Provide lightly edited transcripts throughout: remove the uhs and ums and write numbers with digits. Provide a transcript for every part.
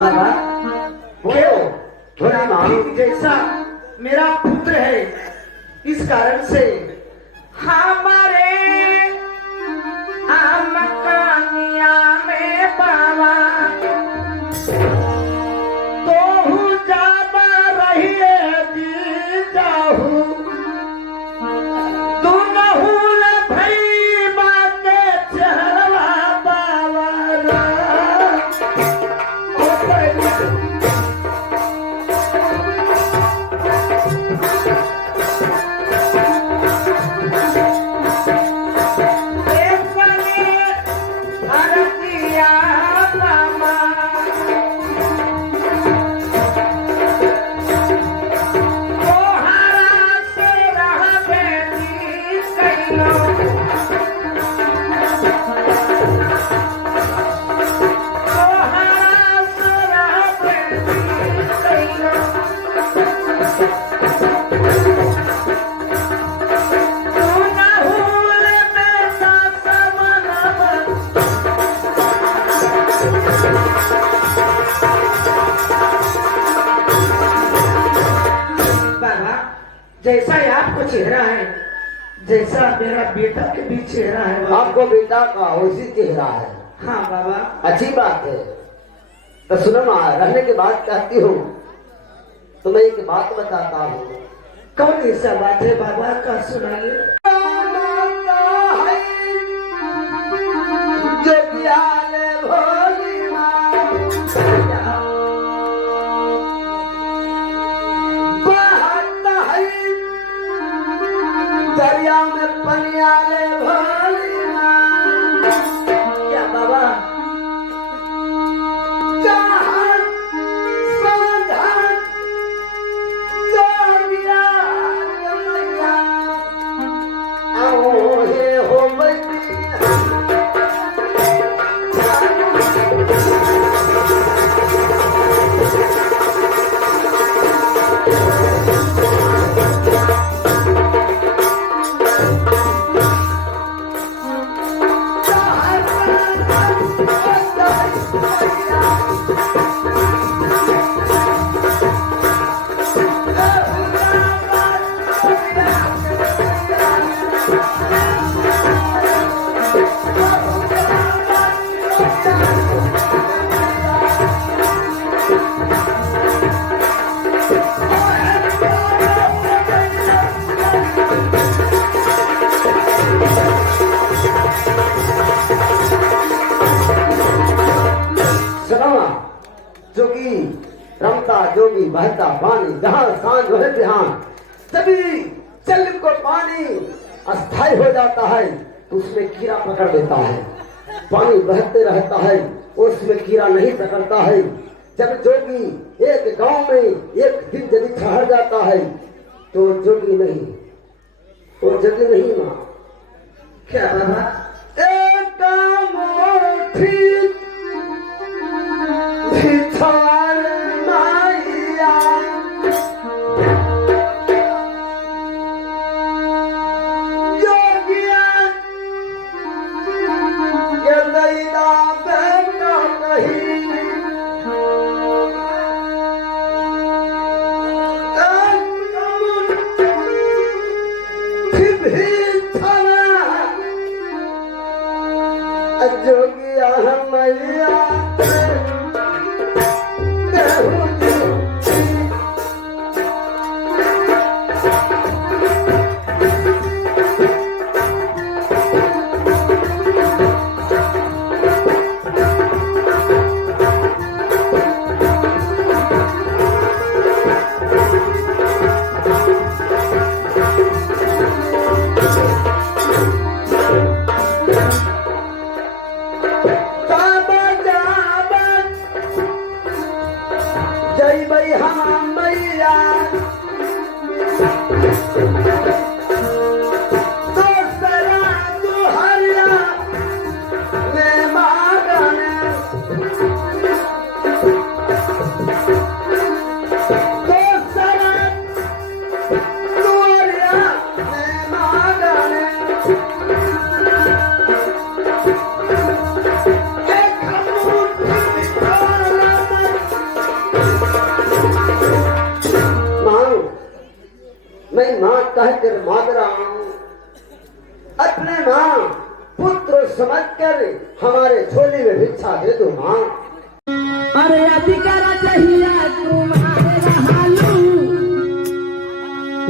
क्यों? जैसा मेरा पुत्र है, इस कारण से हमारे आमकनिया में पावा तो हूँ जाबा रही है जी जाहू तू नहूल भई बाके चहरवा बावारा जैसा आपको चेहरा है, जैसा मेरा बेटा के भी चेहरा है। आपको बेटा का वैसी चेहरा है। हाँ बाबा, अच्छी बात है। तो सुनो माँ, रहने के बाद कहती हूँ तो मैं एक बात बताता हूँ। कौन ऐसा बात है बाबा का सुनाइए। दरिया में पनिया ले भोली माँ। क्या बाबा? जहाँ साधन जोगिया मैया आओ हे हो जोगी रमता जोगी बहता पानी जहाँ सांझ हो ध्यान तभी जल को पानी अस्थाई हो जाता है तो उसमें कीड़ा पकड़ लेता है। पानी बहते रहता है उसमें कीड़ा नहीं पकड़ता है। जब जोगी एक गांव में एक दिन यदि ठहर जाता है तो जोगी नहीं, वो जोगी नहीं माँ। क्या बाबा? एक मोठी माइया जोगिया के दैदा बेटा कहीं जोगिया मैया जय भाई हम मैया दोसरा दुहरिया में मागन दोसरा दुहरिया में मागन एक मुट्ठी कहकर मांग रहा हूँ। अपने माँ पुत्र समझकर हमारे झोली में भिक्षा दे दो माँ। अरे अधिकार चाहिए तुम्हारे रहालू।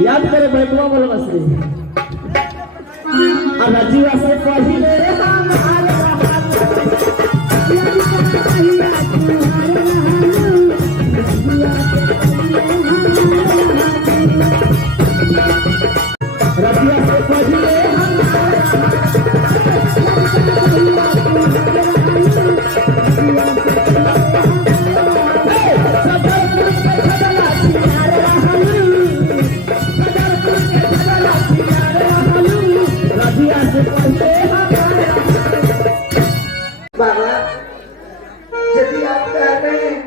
याद करे बैठवा बोल बस रे। जीवा से पहिले हमारे रहालू। अधिकार चाहिए तुम्हारे रहालू। रतिया से पहिले बाबा यदि आप कह रहे हैं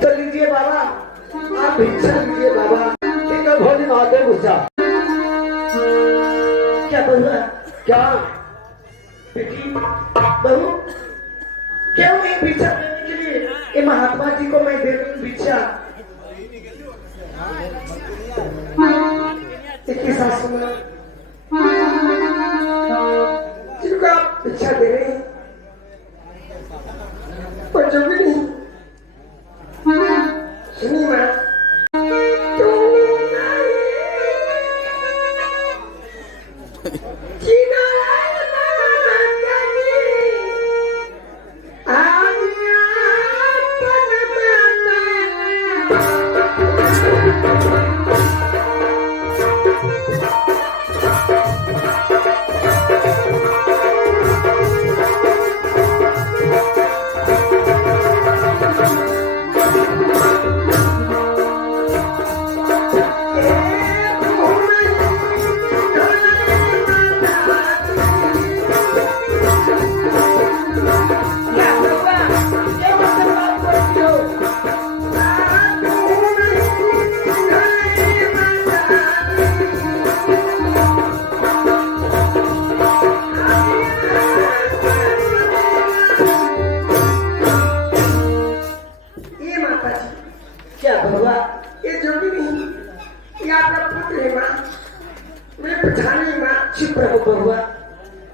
तो लीजिए बाबा, आप भिक्षा लीजिए बाबा। ठीक है भोली महादेव गुस्सा। क्या बोला क्या बेटी बहू क्यों नहीं भिक्षा देने के लिए? ये महात्मा जी को मैं दे दूं भिक्षा। देखिए सासू माँ जिनको आप भिक्षा दे रहे हैं पर जो भी नहीं सुनिए माँ,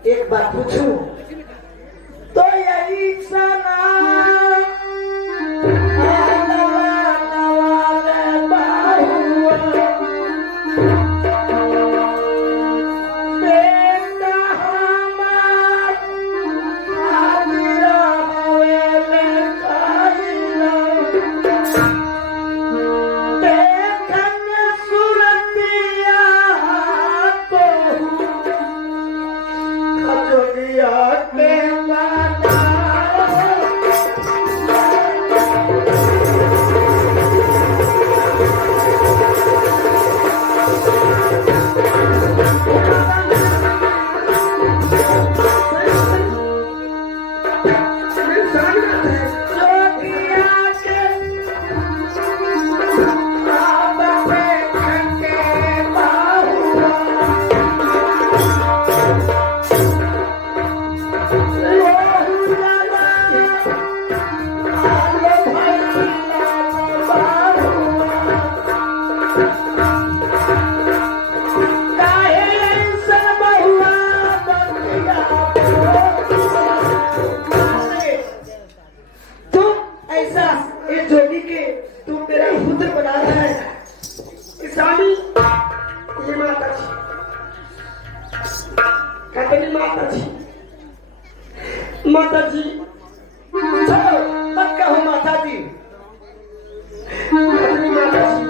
एक बात पूछूं तो यही सना माता जी चलो मत कहो माता जी, माता जी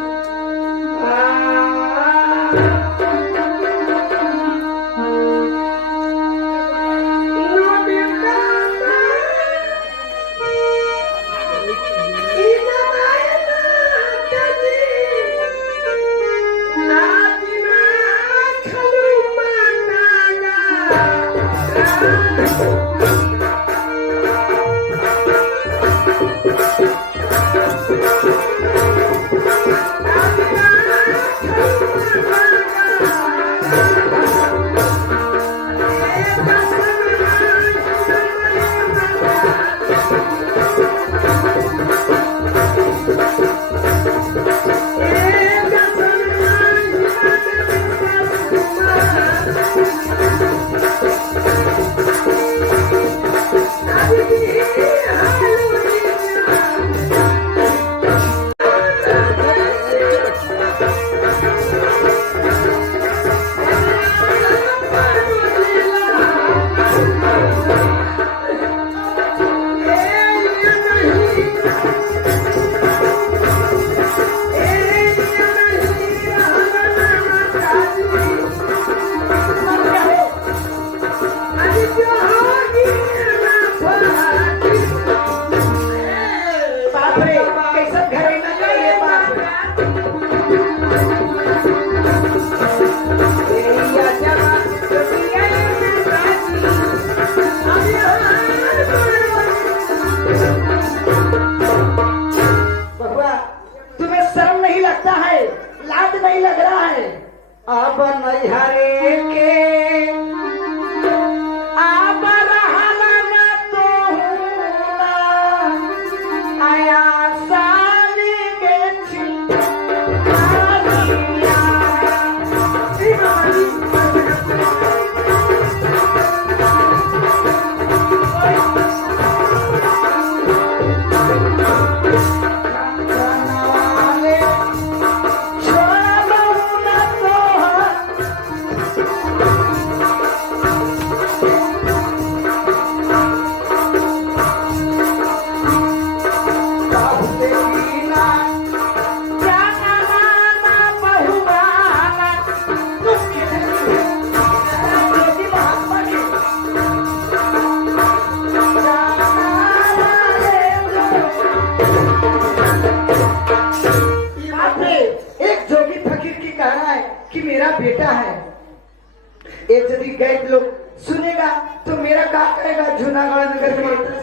आवाज करके मारता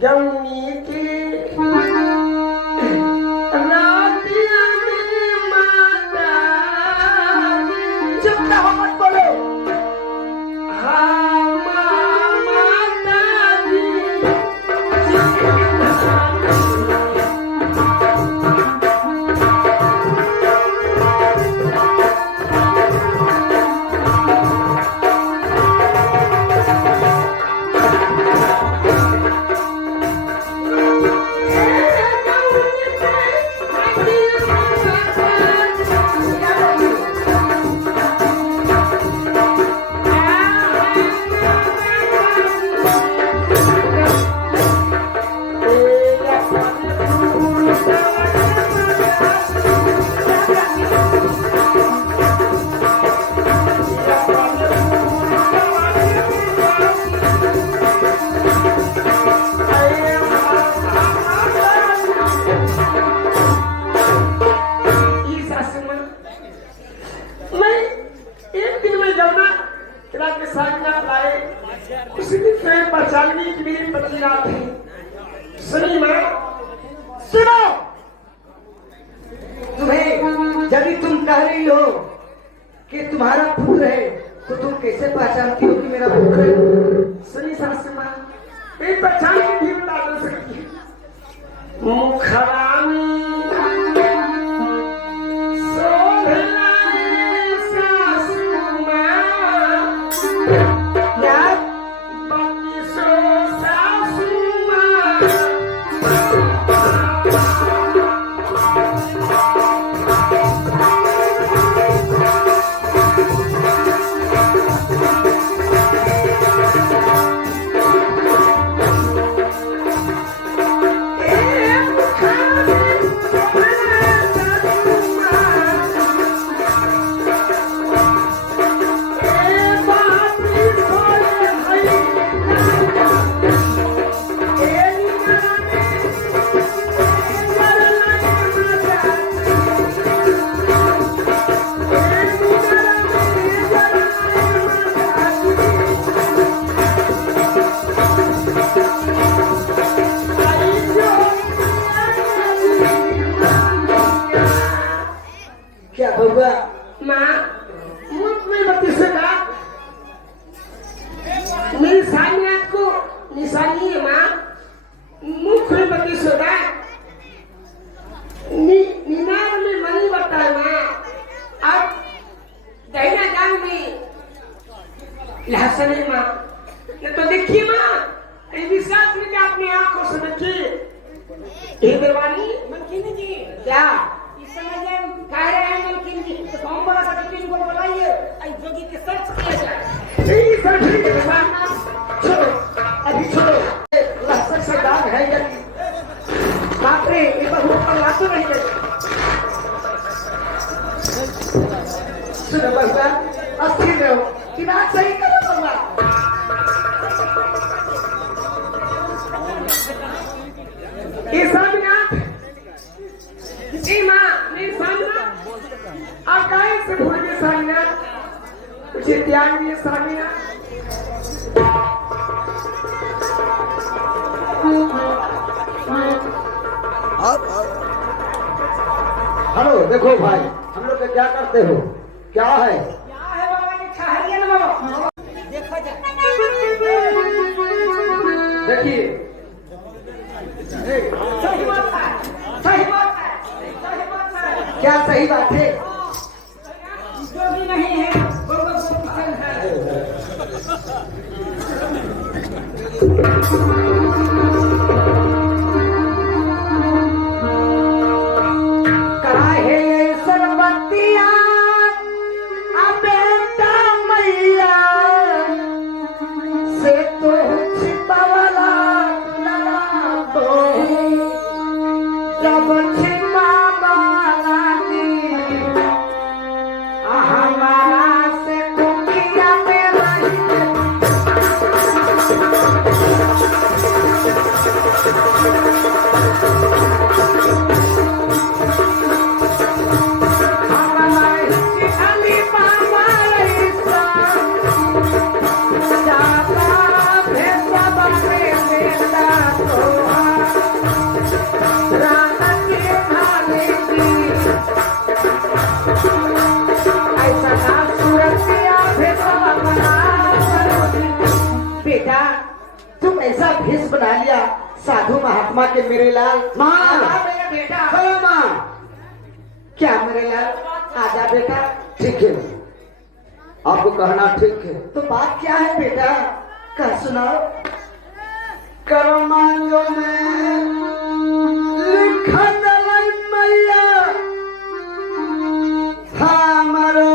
जमुनी की रातिया में माता चुप रहो मत बोलो हाँ माता उसी दिन फिर पहचानने की मेरी पत्नी रात है सुनी मैं सुनो तुम्हें जब भी तुम कह रही हो कि तुम्हारा फूल है तो तुम कैसे पहचानती हो कि मेरा फूल है सुनी सासू माँ एक पहचान की भी बता दो सकती मुखरानी माँ मुझ में बत्ती से का मेरी सानियात को निशानी है माँ मुख में बत्ती से का नीनार में मनी बता है माँ अब दहिना जान में लहसन है माँ न तो देखिए माँ ये विश्वास में क्या अपनी आंखों से देखिए ये दरबानी मनकीनी जी क्या इस समय कह रहे हैं मनकीनी जी तो कौन बोला था कि इनको बुलाइए आई जोगी के सर्च किया जाए नहीं सर ठीक है छोड़ो अभी छोड़ो लहसन से दाग है या बाप रे ये बहु पर लातो नहीं है सुनो बस अस्थिर रहो दिमाग सही करो बल्ला ये सामनाथ जी माँ मेरी सामनाथ आप काहे से भूल गए सामनाथ मुझे त्याग दिए सामनाथ हेलो देखो भाई हम लोग क्या करते हो क्या है बाबा ने ठहरिए ना बाबा देखो जा देखिए सही बात है सही बात है सही बात है क्या सही बात है जो भी नहीं है वो पसंद है काहे सरबतिया अबेटा मैया से तो छिपावला लला तो जब छिपावला नी हमारा से कुटिया में रही भेष बना लिया साधु महात्मा के मेरे लाल। माँ हाँ, मेरा बेटा चलो माँ। क्या मेरे लाल, आजा बेटा। ठीक है, आपको कहना ठीक है। तो बात क्या है बेटा, कह सुनाओ। कर्मांगों में लिखत रही मैया हमरो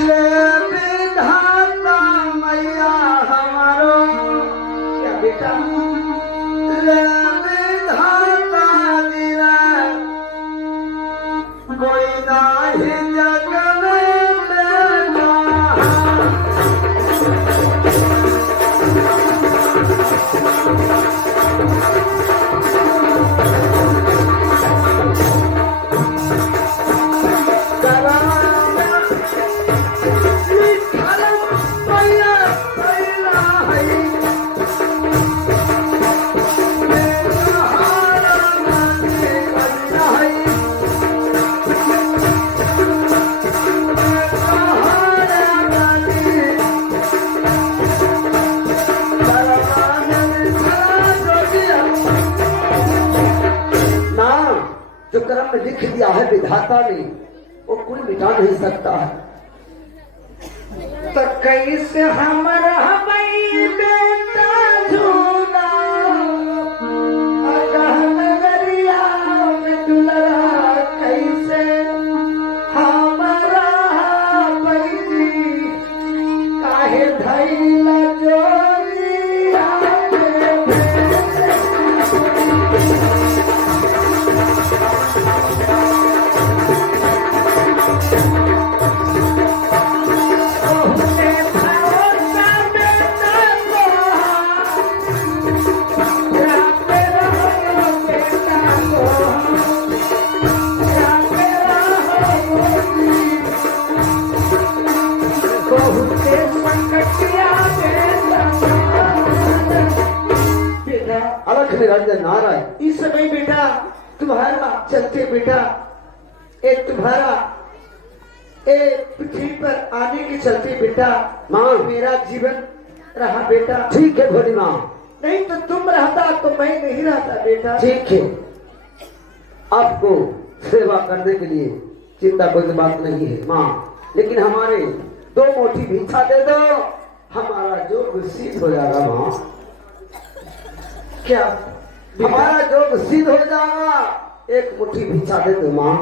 ले विधाता मैया हमारो। क्या बेटा, ले विधाता दिला कोई नाही जग में बेटा। जो कर्म में लिख दिया है विधाता ने, वो कोई मिटा नहीं सकता है। तो कैसे हमारा भाई बेटा झूला नगरिया में दुलरा, कैसे हमारा भाई काहे धैला जोरिया अलख निरंजन नारायण। इस समय बेटा तुम्हारा चलते बेटा एक तुम्हारा पृथ्वी पर आने के चलते बेटा माँ मेरा जीवन रहा बेटा। ठीक है भोली माँ, नहीं तो तुम रहता तो मैं नहीं रहता बेटा। ठीक है। आपको सेवा करने के लिए चिंता कोई बात नहीं है माँ, लेकिन हमारे 2 मुट्ठी भिक्षा दे दो, हमारा जोग सिद्ध हो जाएगा माँ। क्या हमारा जोग सिद्ध हो जाएगा, 1 मुट्ठी भिक्षा दे दो माँ।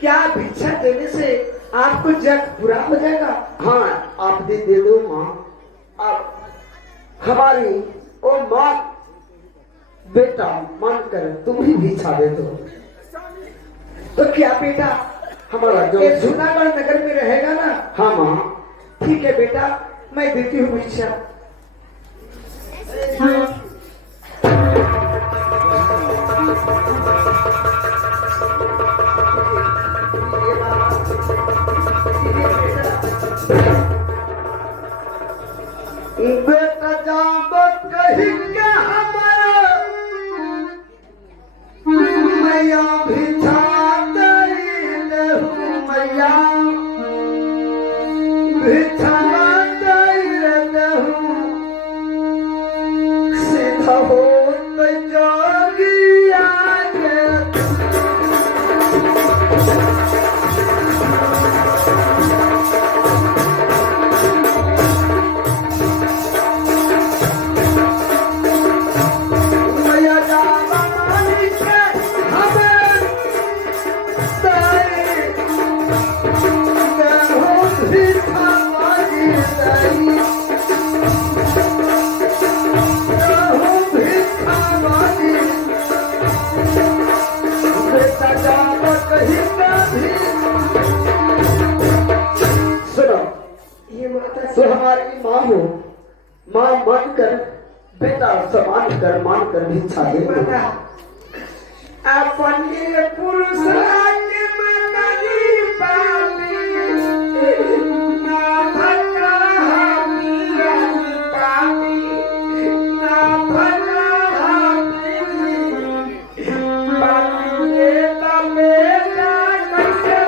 क्या भिक्षा देने से आपको जग पूरा हो जाएगा? हाँ आप दे दो माँ। आप हमारी ओ माँ बेटा मानकर तुम ही भिक्षा दे दो। तो क्या बेटा हमारा जो ये जूनागढ़ नगर में रहेगा ना? हाँ माँ ठीक है बेटा, मैं देती हूँ भिक्षा। बेटा जाबो कहीं के हमारा मैया भिक्षा दे हूँ मैया भिक्षा दे हूँ सीधा हो तो जोगिया के तो हमारी माँ हो, माँ मानकर बेटा सम्मान कर मानकर भिक्षा दे माता अपन ये पुरुष के माता जी पाली ना भगा मिया पाली ना भगा पाली ये तबेला कैसे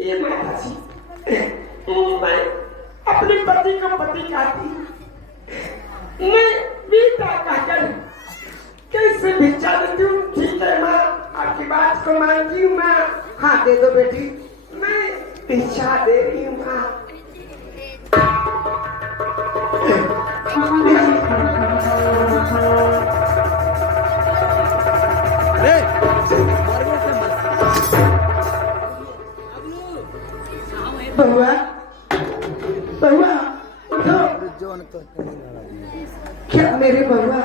ये माता जी, मैं अपने पति को पति कहती, मैं बेटा कहकर कैसे भिक्षा देती हूँ। ठीक है माँ, आपकी बात को मानती हूँ माँ। हाँ दे दो बेटी। मैं भिक्षा दे रही हूँ माँ। बहुआ, बहुआ, उठो। क्या मेरे बहुआ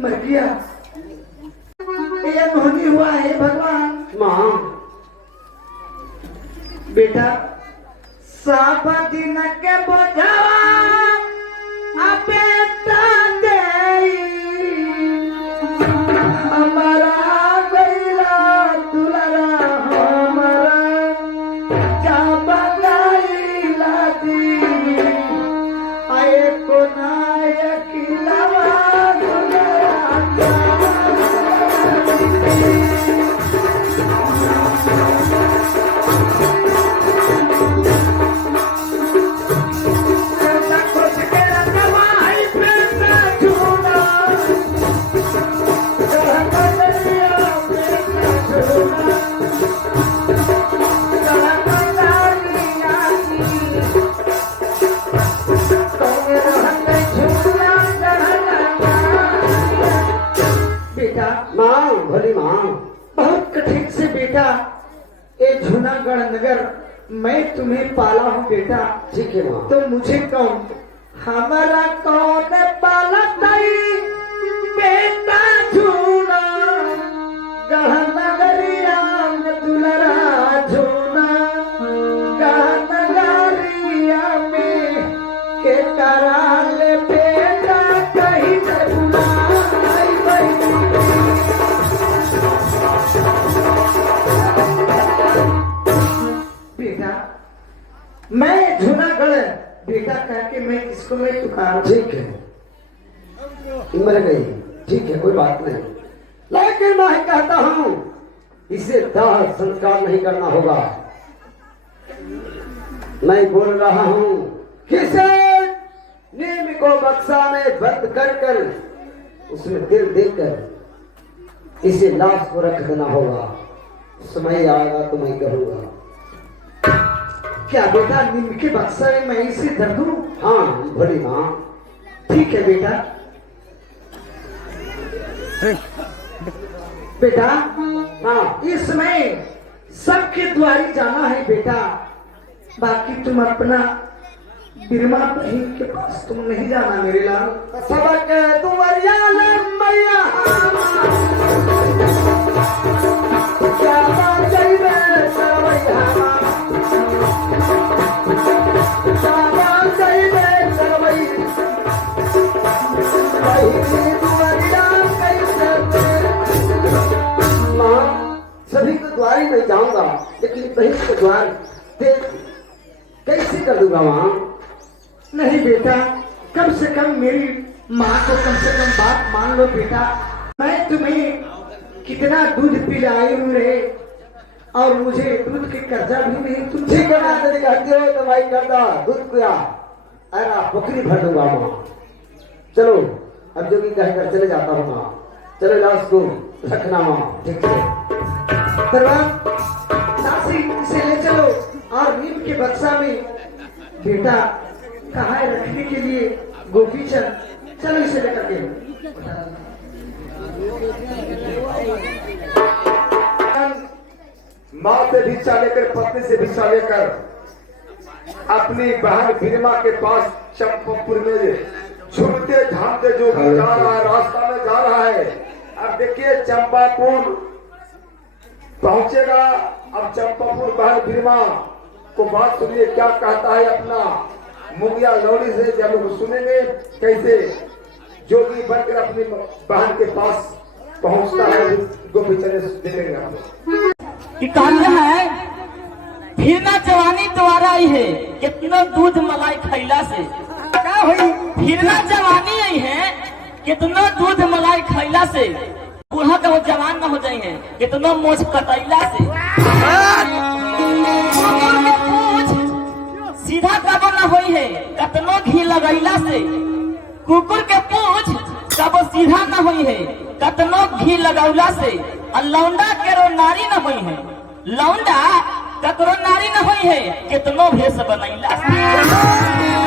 मर गया? ये मोहनी हुआ है भगवान। माँ बेटा सब दिन के बोझवा बेटा दे हमारा गैला दुलारा हमारा जब गैला दी आए को नायक लवा दुलारा भली माँ बहुत कठिन से बेटा ये जूनागढ़ नगर मैं तुम्हें पाला हूँ बेटा। ठीक है माँ। तो मुझे कौन हमारा कौन पाला बेटा जूना गढ़ नगरिया में दुलरा जूना गढ़ नगरिया में के कराल बेटा कहीं जूना बेटा मैं जूनागढ़ बेटा कह के मैं इसको मैं पुकार। ठीक है मर गई, ठीक है कोई बात नहीं, लेकिन मैं कहता हूँ इसे दाह संस्कार नहीं करना होगा। मैं बोल रहा हूँ किसे नीम को बक्सा में बंद कर कर उसमें दिल देकर इसे लाश को रख देना होगा। समय आएगा तो मैं कहूँगा। क्या बेटा नीम के बक्सा में मैं इसे धर दूं? हाँ भली माँ। ठीक है बेटा। बेटा हाँ इसमें सबके द्वारी जाना है बेटा, बाकी तुम अपना बिरमा बहन के पास तुम नहीं जाना मेरे लाल। सबक दुआरिया मैया क्या बात चाहिए सरवैया क्या बात चाहिए सरवैया दुआरिया कैसे माँ सभी को द्वारी नहीं जाऊंगा, लेकिन बहन को द्वार कैसे कर दूंगा वहां? नहीं बेटा कम से कम मेरी माँ को कम से कम बात मान लो बेटा। मैं तुम्हें कितना दूध पिलाई हूँ रे, और मुझे दूध के कर्जा भी नहीं तुम ठीक है बात यदि कहती हो तो भाई करदा दूध कुया अरे पोखरी भर दूंगा माँ। चलो अब जो भी कहकर चले जाता हूँ माँ। चलो लाश को रखना माँ। ठीक है सासी इसे ले चलो और नीम के बक्सा में बेटा कहा है रखने के लिए गोपी चंद, चलो इसे लेकर के। माँ से भिक्षा लेकर पत्नी से भिक्षा लेकर अपनी बहन बिरमा के पास चंपापुर में झूमते झामते जो भी जा रहा है, रास्ता में जा रहा है। अब देखिए चंपापुर पहुंचेगा। अब चंपापुर बहन बिरमा को बात सुनिए क्या कहता है अपना मुंगिया लौड़ी से, जब लोग सुनेंगे कैसे जोगी बनकर अपनी बहन के पास पहुंचता है। गोपी चले देखेंगे आप लोग। कि कहते हैं फिरना जवानी द्वारा आई है, कितना दूध मलाई खैला से क्या हुई। फिरना जवानी आई है, कितना दूध मलाई खैला से बूढ़ा का वो जवान न हो जाए कितना मोछ कटैला से कुकुर के पूंछ सीधा कब न होई है कतनो घी लगैला से कुकुर के पूंछ कब सीधा न होई है कतनो घी लगौला से और लौंडा केरो नारी न होई है लौंडा ककरो नारी न होई है कितनो भेष बनैला से